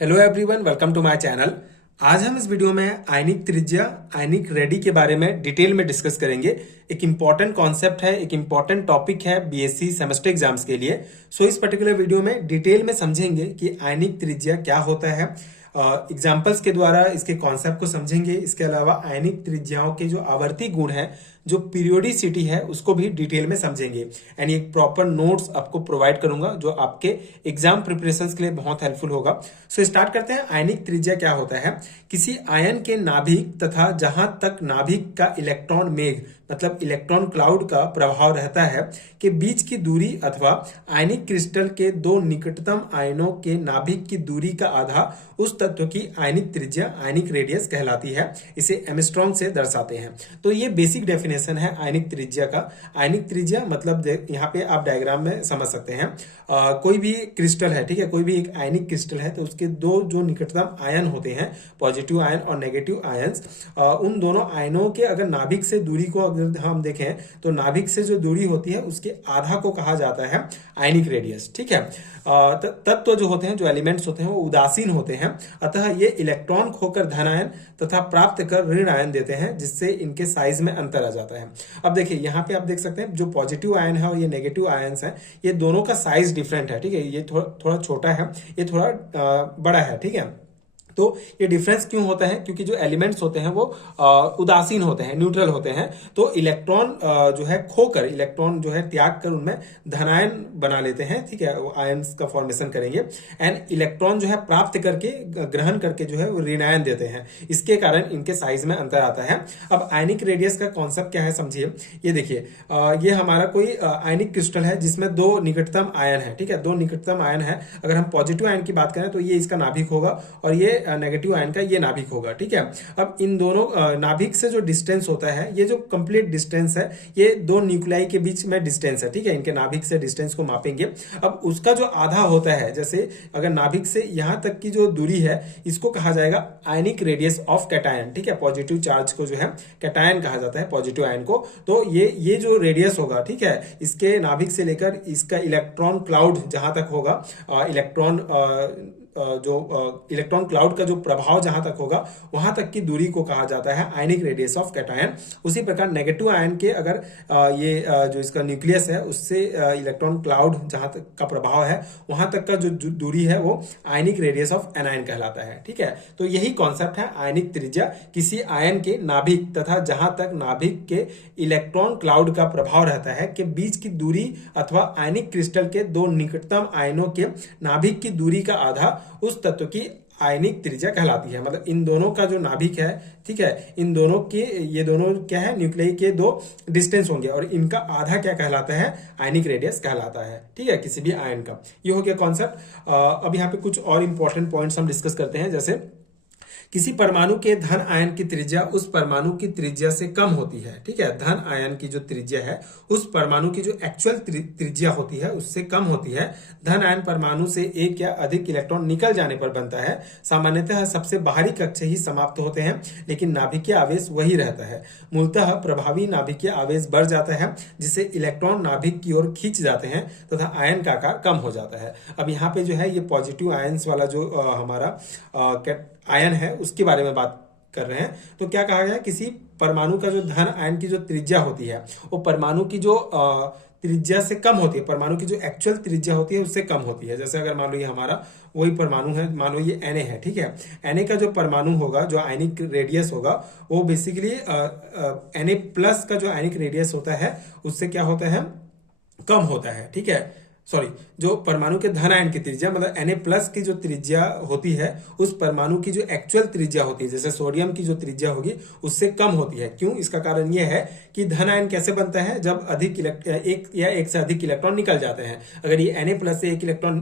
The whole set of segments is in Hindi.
Hello everyone, welcome to my channel. आज हम इस वीडियो में आयनिक त्रिज्या, आयनिक रेडी के बारे में डिटेल में डिस्कस करेंगे। एक इंपॉर्टेंट कॉन्सेप्ट है, एक इंपॉर्टेंट टॉपिक है बीएससी सेमेस्टर एग्जाम्स के लिए। इस पर्टिकुलर वीडियो में डिटेल में समझेंगे कि आयनिक त्रिज्या क्या होता है। एग्जाम्पल्स के द्वारा इसके कॉन्सेप्ट को समझेंगे। इसके अलावा आयनिक त्रिज्याओं के जो आवर्ती गुण है, जो पीरियोडिसिटी है, उसको भी डिटेल में समझेंगे। एंड एक प्रॉपर नोट्स आपको प्रोवाइड करूंगा जो आपके एग्जाम प्रिपरेशंस के लिए बहुत हेल्पफुल होगा। स्टार्ट करते हैं। आयनिक त्रिज्या क्या होता है? किसी आयन के नाभिक तथा जहां तक नाभिक का इलेक्ट्रॉन मेघ मतलब इलेक्ट्रॉन क्लाउड का प्रभाव रहता है के बीच की दूरी अथवा आयनिक क्रिस्टल के दो निकटतम आयनों के नाभिक की दूरी का आधा उस तत्व की आयनिक त्रिज्या, आयनिक रेडियस कहलाती है। इसे एमस्ट्रॉन्ग से दर्शाते हैं। तो ये बेसिक डेफिनेशन है आयनिक त्रिज्या का। आयनिक त्रिज्या मतलब यहाँ पे आप डायग्राम में समझ सकते हैं। कोई भी क्रिस्टल है, ठीक है, कोई भी एक आयनिक क्रिस्टल है तो उसके दो जो निकटतम आयन होते हैं, पॉजिटिव आयन और नेगेटिव आयंस, उन दोनों आयनों के अगर नाभिक से दूरी को अगर हम देखें तो नाभिक से जो दूरी होती है उसके आधा को कहा जाता है आयनिक रेडियस। ठीक है। तत्व जो होते हैं, जो एलिमेंट्स होते हैं, वो उदासीन होते हैं। अतः ये इलेक्ट्रॉन खोकर धन आयन तथा प्राप्त कर ऋण आयन देते हैं, जिससे इनके साइज में अंतर आ जाता है। अब देखिए यहाँ पे आप देख सकते हैं जो पॉजिटिव आयन है और ये नेगेटिव आयंस है, ये दोनों का साइज डिफरेंट है। ठीक है, ये थोड़ा छोटा है, ये थोड़ा बड़ा है। ठीक है, तो ये डिफरेंस क्यों होता है? क्योंकि जो एलिमेंट्स होते हैं वो उदासीन होते हैं, न्यूट्रल होते हैं। तो इलेक्ट्रॉन जो है खोकर, इलेक्ट्रॉन जो है त्याग कर उनमें धनायन बना लेते हैं। ठीक है, वो आयंस का फॉर्मेशन करेंगे। एंड इलेक्ट्रॉन जो है प्राप्त करके, ग्रहण करके जो है वो ऋणायन देते हैं। इसके कारण इनके साइज में अंतर आता है। अब आयनिक रेडियस का कॉन्सेप्ट क्या है समझिए। ये देखिए, ये हमारा कोई आयनिक क्रिस्टल है जिसमें दो निकटतम आयन है। ठीक है, दो निकटतम आयन है। अगर हम पॉजिटिव आयन की बात करें तो ये इसका नाभिक होगा और ये नेगेटिव आयन का ये नाभिक होगा। ठीक है, अब इन दोनों नाभिक से जो डिस्टेंस होता है, ये जो कंप्लीट डिस्टेंस है, ये दो न्यूक्लियाई के बीच में डिस्टेंस है। ठीक है, इनके नाभिक से डिस्टेंस को मापेंगे। अब उसका जो आधा होता है, जैसे अगर नाभिक से यहां तक की जो दूरी है, इसको कहा जाएगा आयनिक रेडियस ऑफ कैटायन। ठीक है, पॉजिटिव चार्ज को जो है कैटायन कहा जाता है, पॉजिटिव आयन को। तो ये जो रेडियस होगा, ठीक है, इसके नाभिक से लेकर इसका इलेक्ट्रॉन क्लाउड जहां तक होगा, इलेक्ट्रॉन क्लाउड का जो प्रभाव जहां तक होगा, वहां तक की दूरी को कहा जाता है आयनिक रेडियस ऑफ कैटायन। उसी प्रकार नेगेटिव आयन के अगर जो इसका न्यूक्लियस है, उससे इलेक्ट्रॉन क्लाउड जहां तक का प्रभाव है, वहां तक का जो दूरी है वो आयनिक रेडियस ऑफ एनायन कहलाता है। ठीक है, तो यही कॉन्सेप्ट है आयनिक त्रिज्या। किसी आयन के नाभिक तथा जहां तक नाभिक के इलेक्ट्रॉन क्लाउड का प्रभाव रहता है के बीच की दूरी अथवा आयनिक क्रिस्टल के दो निकटतम आयनों के नाभिक की दूरी का आधा उस तत्व की आयनिक त्रिज्या कहलाती है। मतलब इन दोनों का जो नाभिक है, ठीक है, इन दोनों के, ये दोनों क्या है, न्यूक्लियाई के दो डिस्टेंस होंगे और इनका आधा क्या कहलाता है? आयनिक रेडियस कहलाता है। ठीक है, किसी भी आयन का। ये हो गया कॉन्सेप्ट। अब यहाँ पे कुछ और इंपॉर्टेंट पॉइंट्स हम डिस्कस करते हैं। जैसे किसी परमाणु के धन आयन की त्रिज्या उस परमाणु की त्रिज्या से कम होती है। ठीक है, धन आयन की जो त्रिज्या है उस परमाणु की जो एक्चुअल त्रिज्या होती है उससे कम होती है। धन आयन परमाणु से एक या अधिक इलेक्ट्रॉन निकल जाने पर बनता है। सामान्यतः सबसे बाहरी कक्ष ही समाप्त होते हैं, लेकिन नाभिकीय आवेश वही रहता है। मूलतः प्रभावी नाभिकीय आवेश बढ़ जाता है, जिससे इलेक्ट्रॉन नाभिक की ओर खींच जाते हैं तथा आयन का आकार कम हो जाता है। अब यहाँ पे जो है ये पॉजिटिव आयंस वाला जो हमारा आयन है उसके बारे में बात कर रहे हैं। तो क्या कहा गया? किसी परमाणु का जो धन आयन की जो त्रिज्या होती है वो परमाणु की जो त्रिज्या से कम होती है, परमाणु की जो एक्चुअल त्रिज्या होती है उससे कम होती है। जैसे अगर मान लो ये हमारा वही परमाणु है, मान लो ये Na है। ठीक है, Na का जो परमाणु होगा, जो आयनिक रेडियस होगा, वो बेसिकली Na प्लस का जो आयनिक रेडियस होता है उससे क्या होता है? कम होता है। ठीक है, सॉरी, जो परमाणु के धन आयन की त्रिज्या मतलब Na प्लस की जो त्रिज्या होती है उस परमाणु की जो एक्चुअल त्रिज्या होती है, जैसे सोडियम की जो त्रिज्या होगी, उससे कम होती है। क्यों? इसका कारण यह है कि धन आयन कैसे बनता है? जब एक या एक से अधिक इलेक्ट्रॉन निकल जाते हैं। अगर ये Na प्लस से एक इलेक्ट्रॉन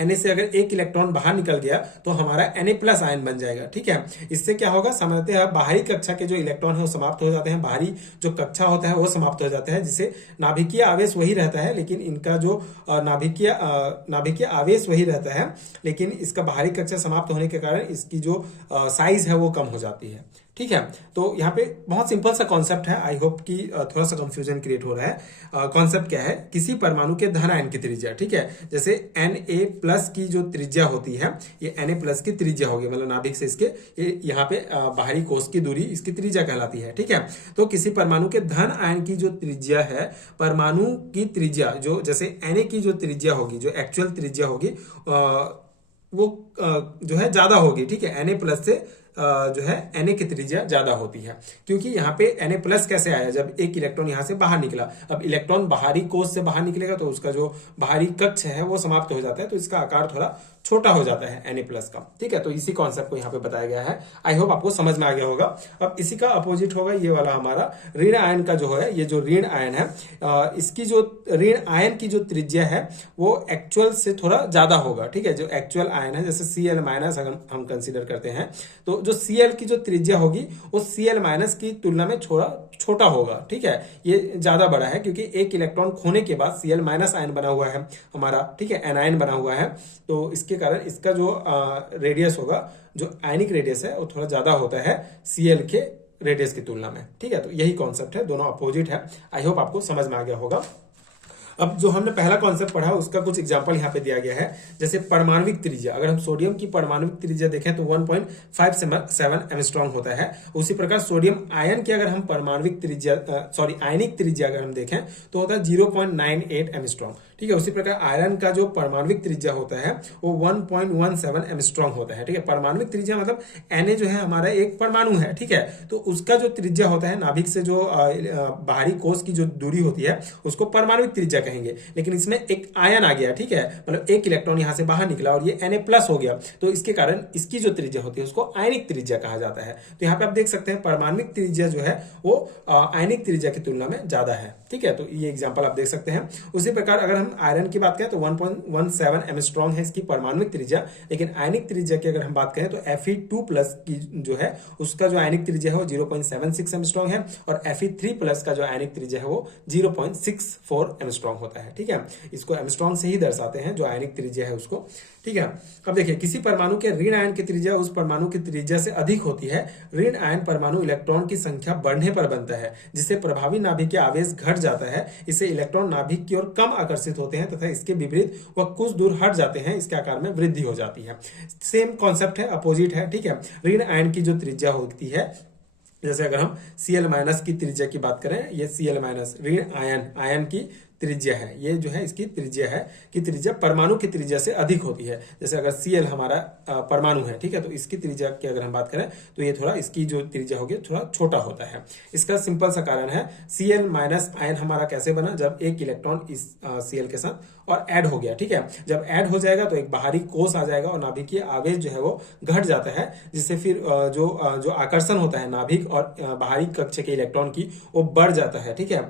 Na से अगर एक इलेक्ट्रॉन बाहर निकल गया तो हमारा Na प्लस आयन बन जाएगा। ठीक है, इससे क्या होगा? सामान्यतः बाहरी कक्षा के जो इलेक्ट्रॉन है वो समाप्त हो जाते हैं, बाहरी जो कक्षा होता है वो समाप्त हो जाता है, जिससे नाभिकीय आवेश वही रहता है, लेकिन इनका जो नाभिकीय आवेश वही रहता है, लेकिन इसका बाहरी कक्षा समाप्त होने के कारण इसकी जो साइज है वो कम हो जाती है। ठीक है। तो यहाँ पे बहुत सिंपल सा कॉन्सेप्ट है, आई होप कि थोड़ा सा कंफ्यूजन क्रिएट हो रहा है। कॉन्सेप्ट क्या है, किसी परमाणु के धन आयन की त्रिज्या, ठीक है, जैसे Na+ की जो त्रिज्या होती है ये Na+ की त्रिज्या होगी, मतलब नाभिक से इसके यहाँ पे बाहरी कोश की दूरी इसकी त्रिज्या कहलाती है, ठीक है। तो किसी परमाणु के धन आयन की जो त्रिज्या है, परमाणु की त्रिज्या जो जैसे Na की जो त्रिज्या होगी, जो एक्चुअल त्रिज्या होगी वो जो है ज्यादा होगी, ठीक है। Na+ से जो है Na की त्रिज्या ज्यादा होती है, क्योंकि यहाँ पे Na+ कैसे आया, जब एक इलेक्ट्रॉन यहाँ से बाहर निकला। अब इलेक्ट्रॉन बाहरी कोश से बाहर निकलेगा तो उसका जो बाहरी कक्ष है वो समाप्त हो जाता है, तो इसका आकार थोड़ा छोटा हो जाता है Na+ का, ठीक है। तो इसी कॉन्सेप्ट को यहाँ पे बताया गया है, आई होप आपको समझ में आ गया होगा। अब इसी का अपोजिट होगा ये वाला हमारा ऋण आयन का जो है, ये जो ऋण आयन है इसकी जो ऋण आयन की जो त्रिज्या है वो एक्चुअल से थोड़ा ज्यादा होगा, ठीक है। जो एक्चुअल आयन है जैसे Cl- अगर हम कंसीडर करते हैं तो जो Cl की जो त्रिज्या होगी वो Cl- की तुलना में थोड़ा छोटा होगा, ठीक है। ये ज्यादा बड़ा है क्योंकि एक इलेक्ट्रॉन खोने के बाद Cl- आयन बना हुआ है हमारा, ठीक है, एनायन बना हुआ है, तो इसके कारण इसका जो रेडियस होगा, जो आयनिक रेडियस है वो थोड़ा ज्यादा होता है Cl के रेडियस की तुलना में, ठीक है। तो यही कॉन्सेप्ट है, दोनों अपोजिट है, आई होप आपको समझ में आ गया होगा। अब जो हमने पहला कॉन्सेप्ट पढ़ा उसका कुछ एग्जांपल यहाँ पे दिया गया है, जैसे परमाणविक त्रिज्या। अगर हम सोडियम की परमाणविक त्रिज्या देखें तो 1.57 एंगस्ट्रॉम होता है। उसी प्रकार सोडियम आयन की अगर हम परमाणविक त्रिज्या आयनिक त्रिज्या अगर हम देखें तो होता है 0.98 एंगस्ट्रॉम, ठीक है। उसी प्रकार आयरन का जो परमाणविक त्रिज्या होता है वो 1.17 एंगस्ट्रॉम होता है, ठीक है। परमाणविक त्रिज्या मतलब Na जो है हमारा एक परमाणु है, ठीक है, तो उसका जो त्रिज्या होता है नाभिक से जो बाहरी कोश की जो दूरी होती है उसको परमाणविक त्रिज्या कहेंगे। लेकिन इसमें एक आयन आ गया, ठीक है, मतलब एक इलेक्ट्रॉन यहां से बाहर निकला और ये Na+ हो गया, तो इसके कारण इसकी जो त्रिज्या होती है उसको आयनिक त्रिज्या कहा जाता है। तो यहाँ पे आप देख सकते हैं परमाणविक त्रिज्या जो है वो आयनिक त्रिज्या की तुलना में ज्यादा है, ठीक है। तो ये एग्जांपल आप देख सकते हैं। उसी प्रकार अगर हम आयरन की बात करें तो 1.17 एंगस्ट्रॉम है इसकी परमाणविक त्रिज्या, लेकिन आयनिक त्रिज्या की अगर हम बात करें तो Fe2+ की जो है उसका जो आयनिक त्रिज्या है वो 0.76 एंगस्ट्रॉम है, और Fe3+ का जो आयनिक त्रिज्या है वो 0.64 एंगस्ट्रॉम होता है, ठीक है। इसको एंगस्ट्रॉम से ही दर्शाते हैं जो आयनिक त्रिज्या है उसको, ठीक है। अब देखिए किसी परमाणु के ऋण आयन की त्रिज्या उस परमाणु की त्रिज्या से अधिक होती है। ऋण आयन परमाणु इलेक्ट्रॉन की संख्या बढ़ने पर बनता है, जिससे प्रभावी नाभिकीय आवेश घट जाता है। इससे इलेक्ट्रॉन नाभिक की ओर कम आकर्षित होते हैं तथा इसके विपरीत वह कुछ दूर हट जाते हैं, इसके आकार में वृद्धि हो जाती है। सेम कॉन्सेप्ट है, अपोजिट है, ठीक है। ऋण आयन की जो त्रिज्या होती है, जैसे अगर हम Cl- की त्रिज्या की बात करें, ये Cl- ऋण आयन की त्रिज्या है, ये जो है इसकी त्रिज्या है कि त्रिज्या परमाणु की त्रिज्या से अधिक होती है। जैसे अगर Cl हमारा परमाणु है, ठीक है, तो इसकी त्रिज्या की अगर हम बात करें तो ये थोड़ा इसकी जो त्रिज्या होगी थोड़ा छोटा होता है। इसका सिंपल सा कारण है, Cl- आयन हमारा कैसे बना, जब एक इलेक्ट्रॉन इस Cl के साथ और ऐड हो गया, ठीक है। जब ऐड हो जाएगा तो एक बाहरी कोश आ जाएगा और नाभिकीय आवेश जो है वो घट जाता है, जिससे फिर जो आकर्षण होता है नाभिक और बाहरी कक्ष के इलेक्ट्रॉन की वो बढ़ जाता है, ठीक है।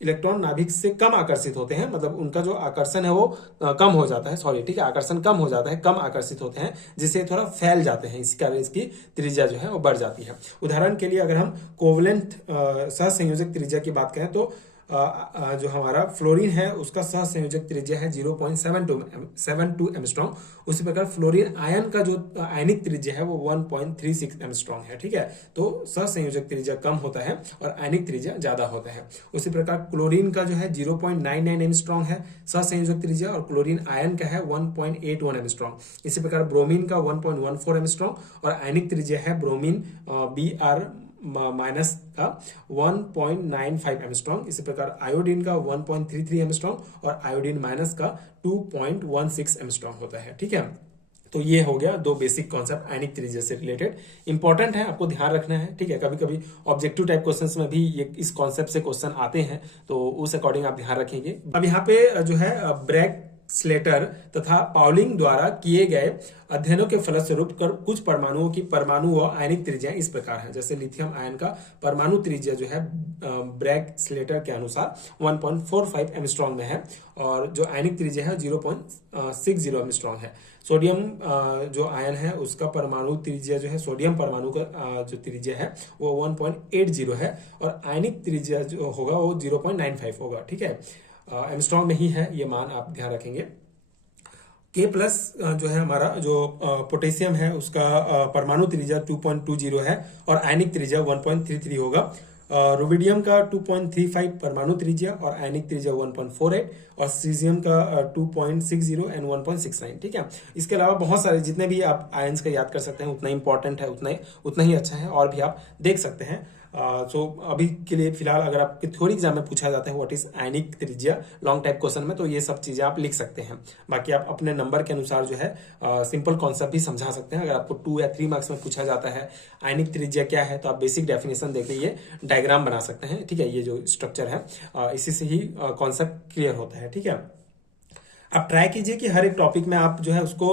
इलेक्ट्रॉन नाभिक से कम आकर्षित होते हैं, मतलब उनका जो आकर्षण है वो कम हो जाता है, सॉरी, ठीक है, आकर्षण कम हो जाता है, कम आकर्षित होते हैं, जिससे थोड़ा फैल जाते हैं, इसी कारण इसकी त्रिज्या जो है वो बढ़ जाती है। उदाहरण के लिए अगर हम कोवलेंट सहसंयोजक त्रिज्या की बात करें तो जो हमारा फ्लोरीन है उसका सहसंयोजक त्रिज्या है 0.72 एंगस्ट्रॉम। उसी प्रकार फ्लोरीन आयन का जो आयनिक त्रिज्या है वो 1.36 एंगस्ट्रॉम है, ठीक है। तो सहसंयोजक त्रिज्या कम होता है और आयनिक त्रिज्या ज्यादा होता है। उसी प्रकार क्लोरीन का जो है 0.99 एंगस्ट्रॉम है सहसंयोजक त्रिज्या, और क्लोरीन आयन का है 1.81 एंगस्ट्रॉम। इसी प्रकार ब्रोमीन का 1.14 एंगस्ट्रॉम और आयनिक त्रिज्या है ब्रोमीन Br- का 1.95 एंगस्ट्रॉम। इसी प्रकार आयोडीन का 1.33 एंगस्ट्रॉम और आयोडीन माइनस का 2.16 एंगस्ट्रॉम होता है, ठीक है। तो ये हो गया दो बेसिक कॉन्सेप्ट आयनिक त्रिज्या से रिलेटेड, इंपॉर्टेंट है, आपको ध्यान रखना है, ठीक है। कभी कभी ऑब्जेक्टिव टाइप क्वेश्चंस में भी ये इस कॉन्सेप्ट से क्वेश्चन आते हैं, तो उस अकॉर्डिंग आप ध्यान रखेंगे। अब यहाँ पे जो है ब्रैग स्लेटर तथा पाउलिंग द्वारा किए गए अध्ययनों के फलस्वरूप कुछ परमाणुओं की परमाणु व आयनिक त्रिज्याएं इस प्रकार हैं। जैसे लिथियम आयन का परमाणु त्रिज्या जो है ब्रैग स्लेटर के अनुसार 1.45 एंगस्ट्रॉम में है, और जो आयनिक त्रिज्या है 0.60 एंगस्ट्रॉम है। सोडियम जो आयन है उसका परमाणु त्रिज्या जो है, सोडियम परमाणु का जो त्रिज्या है वो 1.80 है, और आयनिक त्रिज्या जो होगा वो 0.95 होगा, ठीक है। एंगस्ट्रॉम में ही है ये मान, आप ध्यान रखेंगे। K प्लस जो है हमारा जो पोटेशियम है उसका परमाणु त्रिज्या 2.20 है और आयनिक त्रिज्या 1.33 होगा। रुबिडियम का 2.35 परमाणु त्रिज्या और आयनिक त्रिज्या 1.48 और सीजियम का 2.60 एंड 1.69। ठीक है, इसके अलावा बहुत सारे जितने भी आप आयंस का याद कर सकते हैं उतना इंपॉर्टेंट है, उतना ही अच्छा है, और भी आप देख सकते हैं। सो अभी के लिए फिलहाल अगर आपके थ्योरी एग्जाम में पूछा जाता है व्हाट इज आयनिक त्रिज्या लॉन्ग टाइप क्वेश्चन में, तो ये सब चीजें आप लिख सकते हैं। बाकी आप अपने नंबर के अनुसार जो है सिंपल कॉन्सेप्ट भी समझा सकते हैं। अगर आपको 2 या 3 मार्क्स में पूछा जाता है आयनिक त्रिज्या क्या है, तो आप बेसिक डेफिनेशन देख लीजिए, डायग्राम बना सकते हैं। ठीक है, ये जो स्ट्रक्चर है इसी से ही कॉन्सेप्ट क्लियर होता है। ठीक है, आप ट्राई कीजिए कि हर एक टॉपिक में आप जो है उसको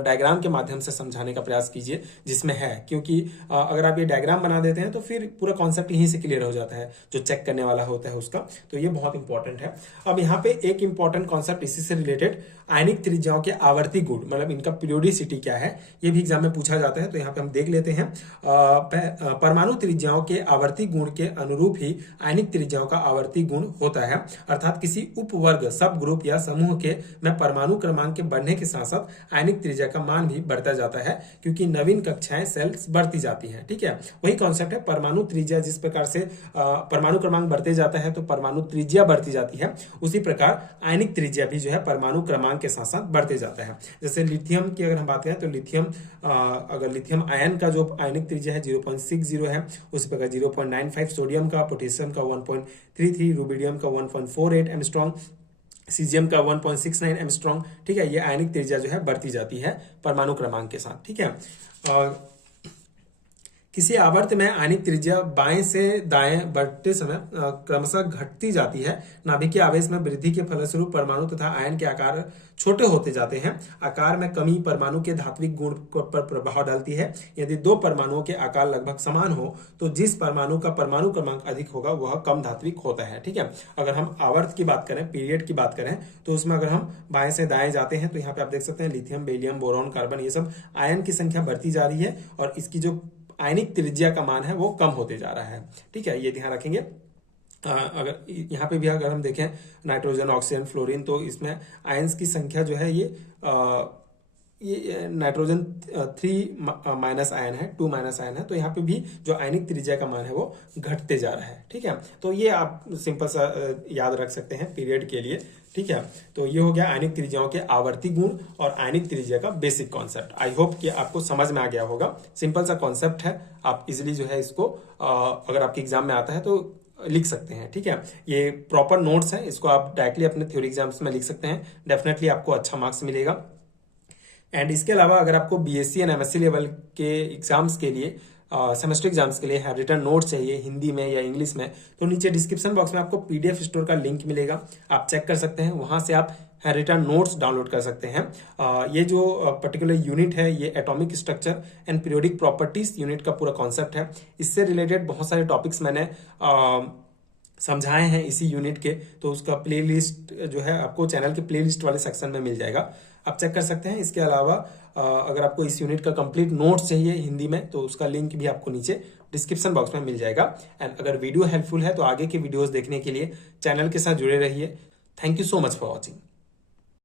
डायग्राम के माध्यम से समझाने का प्रयास कीजिए जिसमें है, क्योंकि अगर आप ये डायग्राम बना देते हैं तो फिर पूरा कॉन्सेप्ट यहीं से क्लियर हो जाता है, जो चेक करने वाला होता है उसका। तो ये बहुत इंपॉर्टेंट है। अब यहाँ पे एक इंपॉर्टेंट कॉन्सेप्ट इसी से रिलेटेड, आयनिक त्रिज्याओं के आवर्ती गुण, मतलब इनका पीरियोडिसिटी क्या है, ये भी एग्जाम में पूछा जाता है। तो यहाँ पे हम देख लेते हैं, परमाणु त्रिज्याओं के आवर्ती गुण के अनुरूप ही आयनिक त्रिज्याओं का आवर्ती गुण होता है, अर्थात किसी उपवर्ग, सब ग्रुप या समूह के में परमाणु क्रमांक के बढ़ने के साथ साथ आयनिक त्रिज्या का मान भी बढ़ता जाता है, क्योंकि नवीन कक्षाएं सेल्स बढ़ती जाती हैं। ठीक है, वही कॉन्सेप्ट है परमाणु त्रिज्या, जिस प्रकार से परमाणु क्रमांक बढ़ते जाता है तो परमाणु त्रिज्या बढ़ती जाती है, उसी प्रकार आयनिक त्रिज्या भी जो है परमाणु क्रमांक के साथ साथ बढ़ते जाता है। जैसे लिथियम की अगर हम बात करें तो लिथियम, अगर लिथियम आयन का जो आयनिक त्रिज्या है 0.60 है, उसी प्रकार 0.95 सोडियम का, पोटेशियम का 1.33, रुबिडियम का 1.48 एंगस्ट्रॉम, सीजियम का 1.69 एंगस्ट्रॉम। ठीक है, ये आयनिक त्रिज्या जो है बढ़ती जाती है परमाणु क्रमांक के साथ। ठीक है, किसी आवर्त में आयनिक त्रिज्या बाएं से दाएं बढ़ते समय क्रमशः घटती जाती है। नाभिकीय आवेश में वृद्धि के फलस्वरूप परमाणु तथा आयन के आकार छोटे होते जाते हैं। आकार में कमी परमाणु के धात्विक गुण पर प्रभाव डालती है। यदि 2 परमाणुओं के आकार लगभग समान हो तो जिस परमाणु का परमाणु क्रमांक अधिक होगा वह कम धात्विक होता है। ठीक है, अगर हम आवर्त की बात करें, पीरियड की बात करें, तो उसमें अगर हम बाएं से दाएं जाते हैं तो यहाँ पे आप देख सकते हैं लिथियम, बेरिलियम, बोरॉन, कार्बन, ये सब आयन की संख्या बढ़ती जा रही है और इसकी जो आयनिक त्रिज्या का मान है वो कम होते जा रहा है। ठीक है, ये ध्यान रखेंगे। अगर यहाँ पे भी अगर हम देखें नाइट्रोजन, ऑक्सीजन, फ्लोरीन, तो इसमें आयंस की संख्या जो है ये नाइट्रोजन 3 माइनस आयन है, 2 माइनस आयन है, तो यहाँ पे भी जो आयनिक त्रिज्या का मान है वो घटते जा रहा है। ठीक है, तो ये आप सिंपल सा याद रख सकते हैं पीरियड के लिए। ठीक है, तो ये हो गया आयनिक त्रिज्याओं के आवर्ती गुण और आयनिक त्रिज्या का बेसिक कॉन्सेप्ट। आई होप कि आपको समझ में आ गया होगा। सिंपल सा कॉन्सेप्ट है, आप इजिली जो है इसको अगर आपके एग्जाम में आता है तो लिख सकते हैं। ठीक है, ये प्रॉपर नोट्स है, इसको आप डायरेक्टली अपने थ्योरी एग्जाम्स में लिख सकते हैं, डेफिनेटली आपको अच्छा मार्क्स मिलेगा। एंड इसके अलावा अगर आपको बीएससी एंड एमएससी लेवल के एग्जाम्स के लिए, सेमेस्टर एग्जाम्स के लिए रिटर्न नोट चाहिए हिंदी में या इंग्लिश में, तो नीचे डिस्क्रिप्शन बॉक्स में आपको पीडीएफ स्टोर का लिंक मिलेगा, आप चेक कर सकते हैं, वहां से आप रिटर्न नोट्स डाउनलोड कर सकते हैं। ये जो पर्टिकुलर यूनिट है ये atomic structure and periodic properties unit का पूरा कॉन्सेप्ट है। इससे रिलेटेड बहुत सारे टॉपिक्स मैंने समझाए हैं इसी यूनिट के, तो उसका प्लेलिस्ट जो है आपको चैनल के प्लेलिस्ट वाले सेक्शन में मिल जाएगा, आप चेक कर सकते हैं। इसके अलावा अगर आपको इस यूनिट का कंप्लीट नोट्स चाहिए हिंदी में तो उसका लिंक भी आपको नीचे डिस्क्रिप्शन बॉक्स में मिल जाएगा। एंड अगर वीडियो हेल्पफुल है तो आगे के वीडियोस देखने के लिए चैनल के साथ जुड़े रहिए। Thank you so much for watching.